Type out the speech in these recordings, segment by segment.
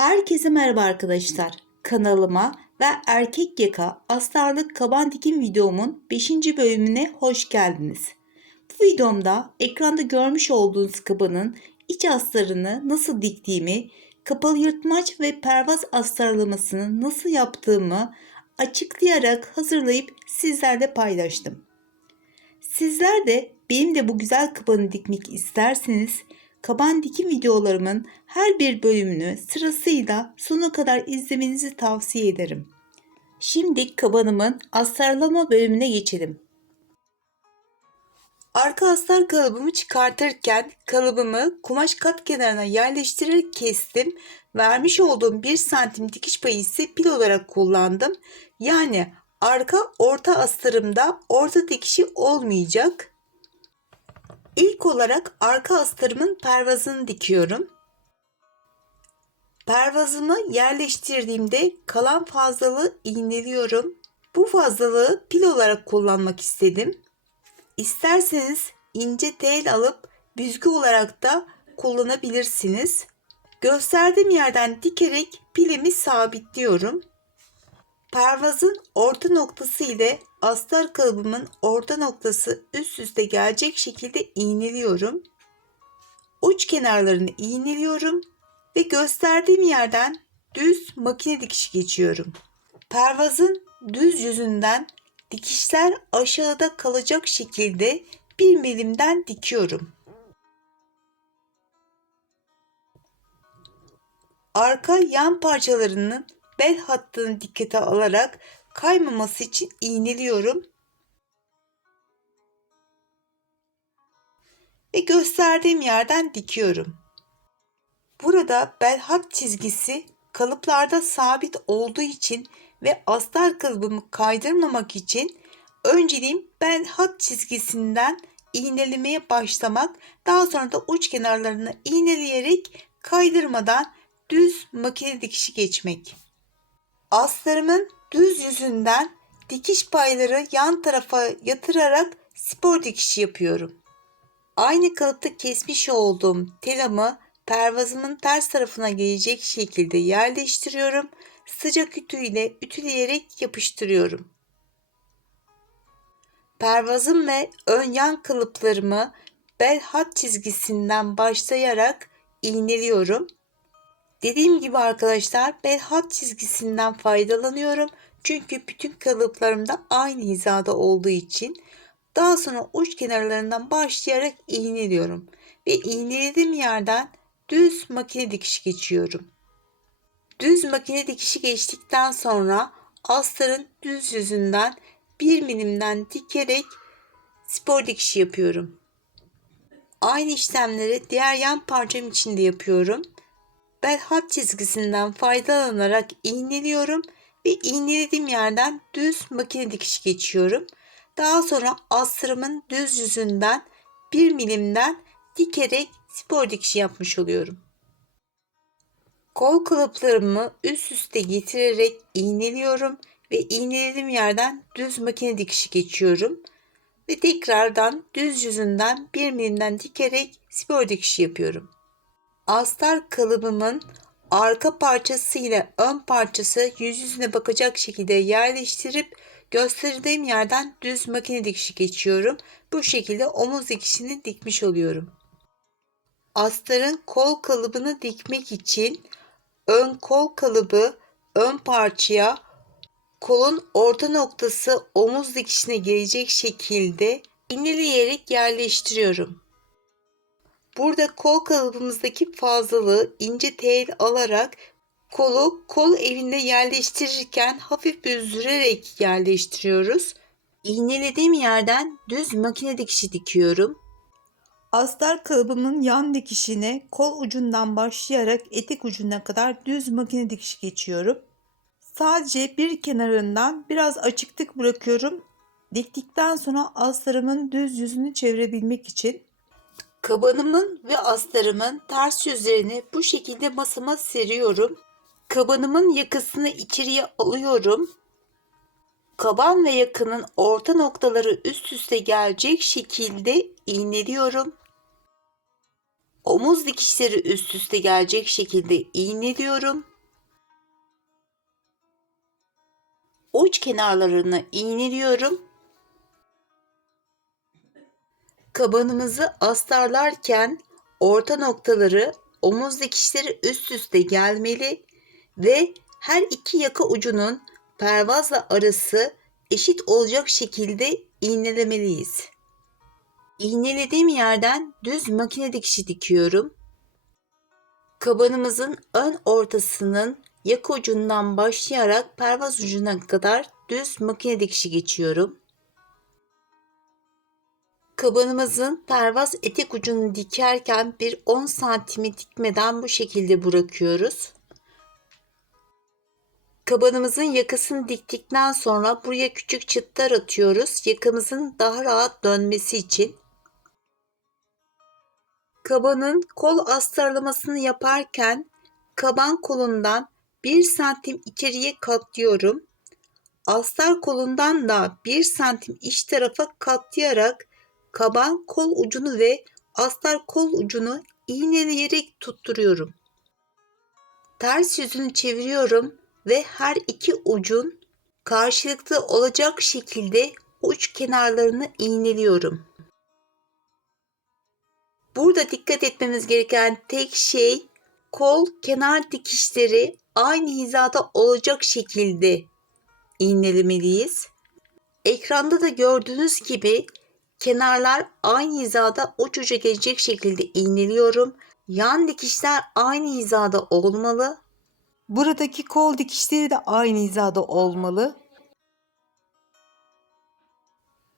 Herkese merhaba arkadaşlar. Kanalıma ve erkek yaka astarlık kaban dikim videomun 5. bölümüne hoş geldiniz. Bu videomda ekranda görmüş olduğunuz kabanın iç astarını nasıl diktiğimi, kapalı yırtmaç ve pervaz astarlamasını nasıl yaptığımı açıklayarak hazırlayıp sizlerle paylaştım. Sizler de benim de bu güzel kabanı dikmek isterseniz kaban dikim videolarımın her bir bölümünü sırasıyla sona kadar izlemenizi tavsiye ederim. Şimdi kabanımın astarlama bölümüne geçelim. Arka astar kalıbımı çıkartırken kalıbımı kumaş kat kenarına yerleştirerek kestim. Vermiş olduğum 1 santim dikiş payı ise pil olarak kullandım. Yani arka orta astarımda orta dikişi olmayacak. İlk olarak arka astarımın pervazını dikiyorum. Pervazımı yerleştirdiğimde kalan fazlalığı iğneliyorum. Bu fazlalığı pil olarak kullanmak istedim. İsterseniz ince tel alıp büzgü olarak da kullanabilirsiniz. Gösterdiğim yerden dikerek pilimi sabitliyorum. Pervazın orta noktası ile astar kalıbımın orta noktası üst üste gelecek şekilde iğneliyorum. Uç kenarlarını iğneliyorum ve gösterdiğim yerden düz makine dikişi geçiyorum. Pervazın düz yüzünden dikişler aşağıda kalacak şekilde bir milimden dikiyorum. Arka yan parçalarının bel hattını dikkate alarak kaymaması için iğneliyorum. Ve gösterdiğim yerden dikiyorum. Burada bel hat çizgisi kalıplarda sabit olduğu için ve astar kalıbımı kaydırmamak için önceliğim bel hat çizgisinden iğnelemeye başlamak daha sonra da uç kenarlarını iğneleyerek kaydırmadan düz makine dikişi geçmek. Astarımın düz yüzünden dikiş payları yan tarafa yatırarak spor dikişi yapıyorum. Aynı kalıpta kesmiş olduğum telamı pervazımın ters tarafına gelecek şekilde yerleştiriyorum. Sıcak ütü ile ütüleyerek yapıştırıyorum. Pervazım ve ön yan kalıplarımı bel hat çizgisinden başlayarak iğneliyorum. Dediğim gibi arkadaşlar bel hat çizgisinden faydalanıyorum. Çünkü bütün kalıplarımda aynı hizada olduğu için daha sonra uç kenarlarından başlayarak iğneliyorum. Ve iğnelediğim yerden düz makine dikişi geçiyorum. Düz makine dikişi geçtikten sonra astarın düz yüzünden 1 milimden dikerek spor dikişi yapıyorum. Aynı işlemleri diğer yan parçam için de yapıyorum. Bel hat çizgisinden faydalanarak iğneliyorum ve iğnelediğim yerden düz makine dikişi geçiyorum. Daha sonra astarımın düz yüzünden 1 milimden dikerek spor dikişi yapmış oluyorum. Kol kalıplarımı üst üste getirerek iğneliyorum ve iğnelediğim yerden düz makine dikişi geçiyorum. Ve tekrardan düz yüzünden 1 milimden dikerek spor dikişi yapıyorum. Astar kalıbımın arka parçası ile ön parçası yüz yüzüne bakacak şekilde yerleştirip gösterdiğim yerden düz makine dikişi geçiyorum. Bu şekilde omuz dikişini dikmiş oluyorum. Astarın kol kalıbını dikmek için ön kol kalıbı ön parçaya kolun orta noktası omuz dikişine gelecek şekilde iğneleyerek yerleştiriyorum. Burada kol kalıbımızdaki fazlalığı ince tel alarak kolu kol evinde yerleştirirken hafif büzdürerek yerleştiriyoruz. İğnelediğim yerden düz makine dikişi dikiyorum. Astar kalıbımın yan dikişine kol ucundan başlayarak etek ucuna kadar düz makine dikişi geçiyorum. Sadece bir kenarından biraz açıklık bırakıyorum. Diktikten sonra astarımın düz yüzünü çevirebilmek için Kabanımın ve astarımın ters yüzlerini bu şekilde masama seriyorum. Kabanımın yakasını içeriye alıyorum. Kaban ve yakının orta noktaları üst üste gelecek şekilde iğneliyorum. Omuz dikişleri üst üste gelecek şekilde iğneliyorum. Uç kenarlarını iğneliyorum. Kabanımızı astarlarken orta noktaları omuz dikişleri üst üste gelmeli ve her iki yaka ucunun pervazla arası eşit olacak şekilde iğnelemeliyiz. İğnelediğim yerden düz makine dikişi dikiyorum. Kabanımızın ön ortasının yaka ucundan başlayarak pervaz ucuna kadar düz makine dikişi geçiyorum. Kabanımızın pervaz etek ucunu dikerken bir 10 santimi dikmeden bu şekilde bırakıyoruz. Kabanımızın yakasını diktikten sonra buraya küçük çıtlar atıyoruz. Yakamızın daha rahat dönmesi için. Kabanın kol astarlamasını yaparken kaban kolundan 1 santim içeriye katlıyorum. Astar kolundan da 1 santim iç tarafa katlayarak kaban kol ucunu ve astar kol ucunu iğneleyerek tutturuyorum. Ters yüzünü çeviriyorum ve her iki ucun karşılıklı olacak şekilde uç kenarlarını iğneliyorum. Burada dikkat etmemiz gereken tek şey kol kenar dikişleri aynı hizada olacak şekilde iğnelemeliyiz. Ekranda da gördüğünüz gibi kenarlar aynı hizada uç uca gelecek şekilde iğneliyorum. Yan dikişler aynı hizada olmalı. Buradaki kol dikişleri de aynı hizada olmalı.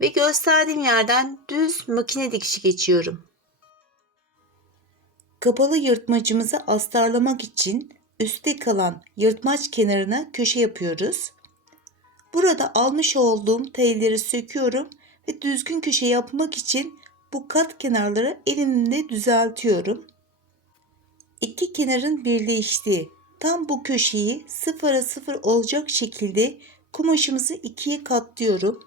Ve gösterdiğim yerden düz makine dikişi geçiyorum. Kapalı yırtmacımızı astarlamak için üstte kalan yırtmaç kenarına köşe yapıyoruz. Burada almış olduğum telleri söküyorum ve düzgün köşe yapmak için bu kat kenarları elimle düzeltiyorum. İki kenarın birleştiği tam bu köşeyi sıfıra sıfır olacak şekilde kumaşımızı ikiye katlıyorum.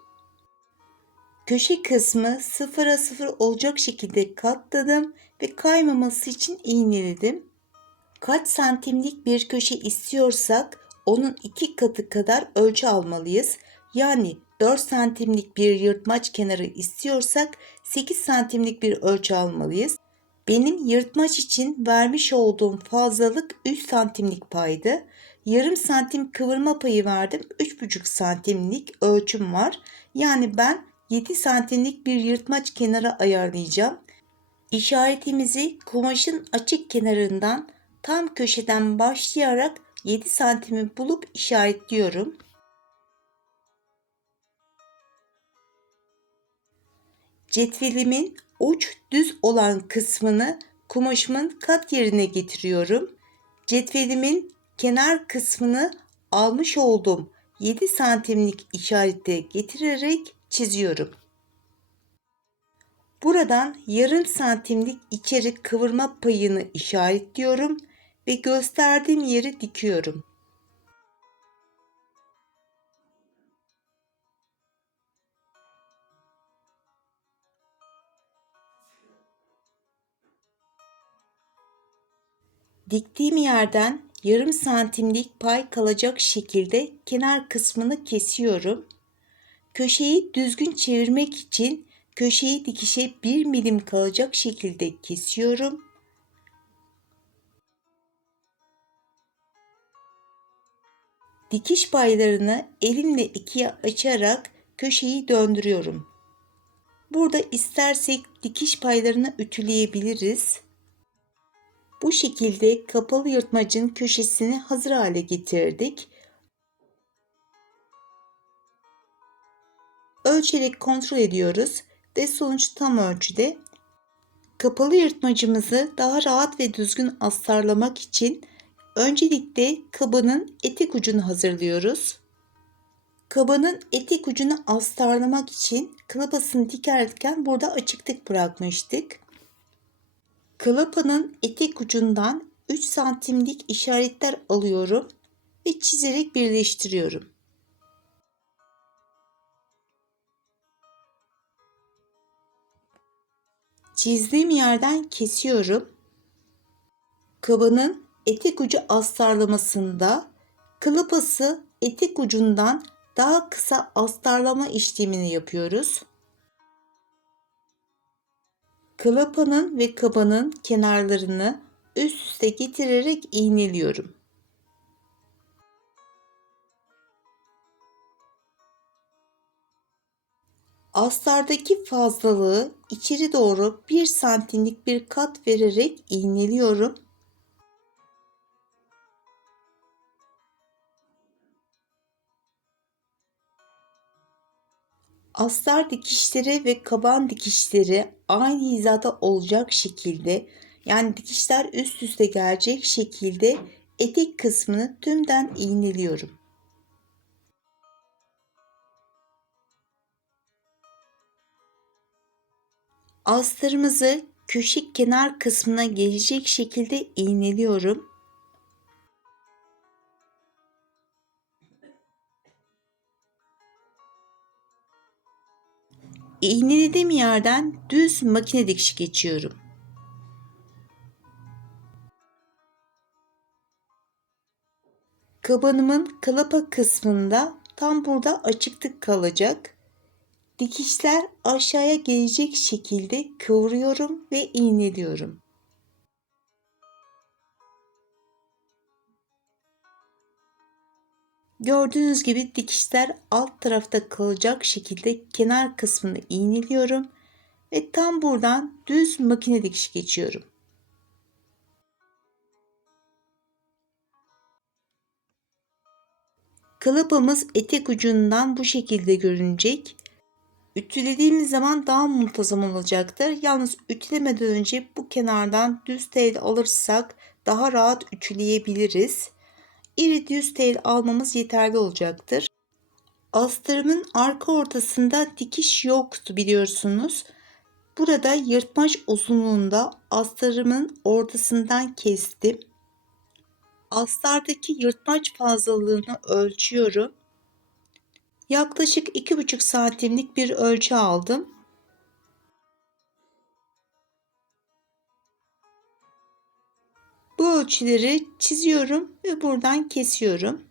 Köşe kısmı sıfıra sıfır olacak şekilde katladım ve kaymaması için iğneledim. Kaç santimlik bir köşe istiyorsak onun iki katı kadar ölçü almalıyız. Yani 4 santimlik bir yırtmaç kenarı istiyorsak 8 santimlik bir ölçü almalıyız. Benim yırtmaç için vermiş olduğum fazlalık 3 santimlik paydı. Yarım santim kıvırma payı verdim. 3,5 santimlik ölçüm var. Yani ben 7 santimlik bir yırtmaç kenara ayarlayacağım. İşaretimizi kumaşın açık kenarından tam köşeden başlayarak 7 santimi bulup işaretliyorum. Cetvelimin uç düz olan kısmını kumaşımın kat yerine getiriyorum. Cetvelimin kenar kısmını almış olduğum 7 santimlik işarete getirerek çiziyorum. Buradan yarım santimlik içeri kıvırma payını işaretliyorum ve gösterdiğim yeri dikiyorum. Diktiğim yerden yarım santimlik pay kalacak şekilde kenar kısmını kesiyorum. Köşeyi düzgün çevirmek için köşeyi dikişe 1 milim kalacak şekilde kesiyorum. Dikiş paylarını elimle ikiye açarak köşeyi döndürüyorum. Burada istersek dikiş paylarını ütüleyebiliriz. Bu şekilde kapalı yırtmacın köşesini hazır hale getirdik. Ölçerek kontrol ediyoruz ve sonuç tam ölçüde. Kapalı yırtmacımızı daha rahat ve düzgün astarlamak için öncelikle kabanın etek ucunu hazırlıyoruz. Kabanın etek ucunu astarlamak için kılıbasını dikerken burada açıklık bırakmıştık. Kalapanın etek ucundan 3 santimlik işaretler alıyorum ve çizerek birleştiriyorum. Çizdiğim yerden kesiyorum. Kabanın etek ucu astarlamasında kılıpası etek ucundan daha kısa astarlama işlemini yapıyoruz. Klapanın ve kabanın kenarlarını üst üste getirerek iğneliyorum. Astardaki fazlalığı içeri doğru 1 santimlik bir kat vererek iğneliyorum. Astar dikişleri ve kaban dikişleri aynı hizada olacak şekilde yani dikişler üst üste gelecek şekilde etek kısmını tümden iğneliyorum. Astarımızı köşe kenar kısmına gelecek şekilde iğneliyorum. İğnelediğim yerden düz makine dikiş geçiyorum. Kabanımın kalapa kısmında tam burada açıklık kalacak. Dikişler aşağıya gelecek şekilde kıvırıyorum ve iğneliyorum. Gördüğünüz gibi dikişler alt tarafta kalacak şekilde kenar kısmını iğneliyorum ve tam buradan düz makine dikiş geçiyorum. Kalıpımız etek ucundan bu şekilde görünecek. Ütülediğimiz zaman daha muntazam olacaktır. Yalnız ütülemeden önce bu kenardan düz tel alırsak daha rahat ütüleyebiliriz. İri düz tel almamız yeterli olacaktır. Astarımın arka ortasında dikiş yoktu biliyorsunuz. Burada yırtmaç uzunluğunda astarımın ortasından kestim. Astardaki yırtmaç fazlalığını ölçüyorum. Yaklaşık 2,5 santimlik bir ölçü aldım. Ölçüleri çiziyorum ve buradan kesiyorum.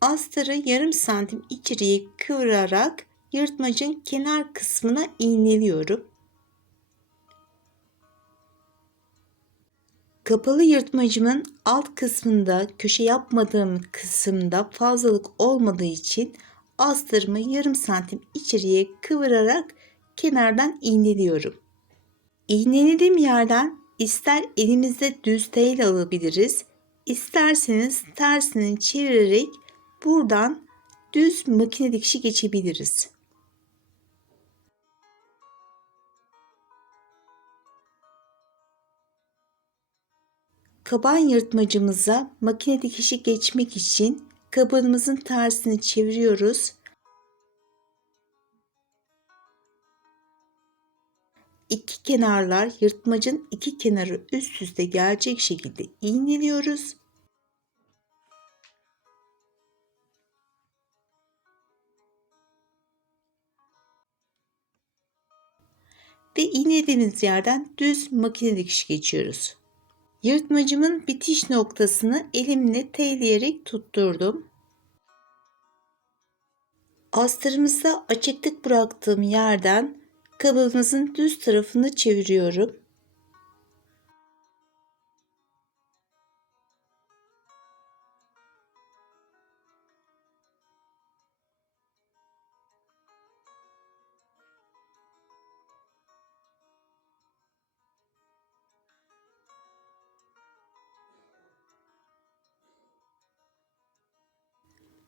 Astarı yarım santim içeriye kıvırarak yırtmacın kenar kısmına iğneliyorum. Kapalı yırtmacımın alt kısmında köşe yapmadığım kısımda fazlalık olmadığı için astarımı yarım santim içeriye kıvırarak kenardan iğneliyorum. İğnelediğim yerden ister elimizde düz tel alabiliriz, isterseniz tersini çevirerek buradan düz makine dikişi geçebiliriz. Kaban yırtmacımıza makine dikişi geçmek için kabanımızın tersini çeviriyoruz. İki kenarlar yırtmacın iki kenarı üst üste gelecek şekilde iğneliyoruz. Ve iğnelediğimiz yerden düz makine dikiş geçiyoruz. Yırtmacımın bitiş noktasını elimle teyleyerek tutturdum. Astarımıza açıklık bıraktığım yerden kabımızın düz tarafını çeviriyorum.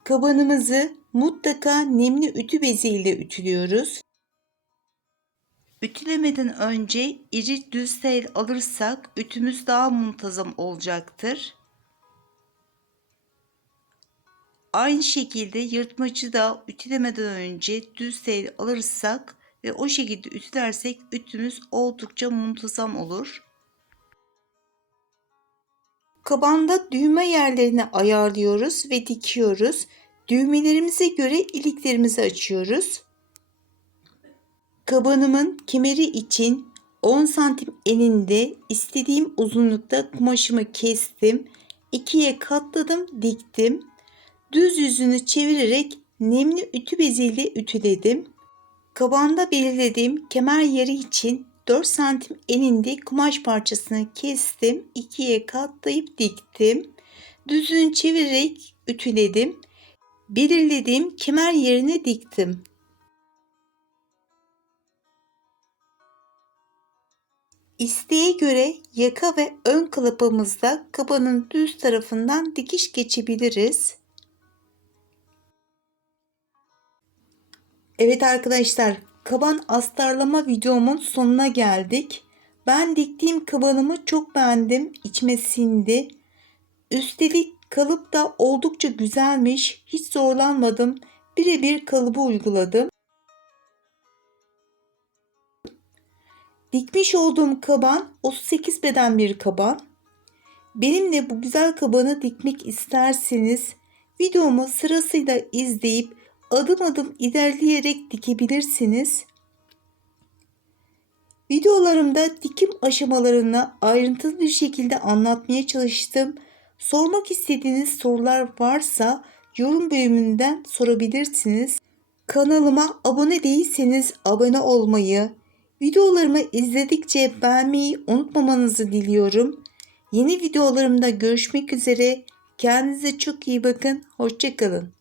Kabanımızı mutlaka nemli ütü bezi ile ütülüyoruz. Ütülemeden önce iri düz tel alırsak ütümüz daha muntazam olacaktır. Aynı şekilde yırtmacı da ütülemeden önce düz tel alırsak ve o şekilde ütülersek ütümüz oldukça muntazam olur. Kabanda düğme yerlerini ayarlıyoruz ve dikiyoruz. Düğmelerimize göre iliklerimizi açıyoruz. Kabanımın kemeri için 10 santim eninde istediğim uzunlukta kumaşımı kestim. ikiye katladım, diktim. Düz yüzünü çevirerek nemli ütü beziyle ütüledim. Kabanda belirlediğim kemer yeri için 4 santim eninde kumaş parçasını kestim. ikiye katlayıp diktim. Düzünü çevirerek ütüledim. Belirlediğim kemer yerine diktim. İsteğe göre yaka ve ön kalıpımızda kabanın düz tarafından dikiş geçebiliriz. Evet arkadaşlar, kaban astarlama videomun sonuna geldik. Ben diktiğim kabanımı çok beğendim. İçime sindi. Üstelik kalıp da oldukça güzelmiş. Hiç zorlanmadım. Birebir kalıbı uyguladım. Dikmiş olduğum kaban 38 beden bir kaban. Benimle bu güzel kabanı dikmek isterseniz videomu sırasıyla izleyip adım adım ilerleyerek dikebilirsiniz. Videolarımda dikim aşamalarını ayrıntılı bir şekilde anlatmaya çalıştım. Sormak istediğiniz sorular varsa yorum bölümünden sorabilirsiniz. Kanalıma abone değilseniz abone olmayı, videolarımı izledikçe beğenmeyi unutmamanızı diliyorum. Yeni videolarımda görüşmek üzere. Kendinize çok iyi bakın. Hoşçakalın.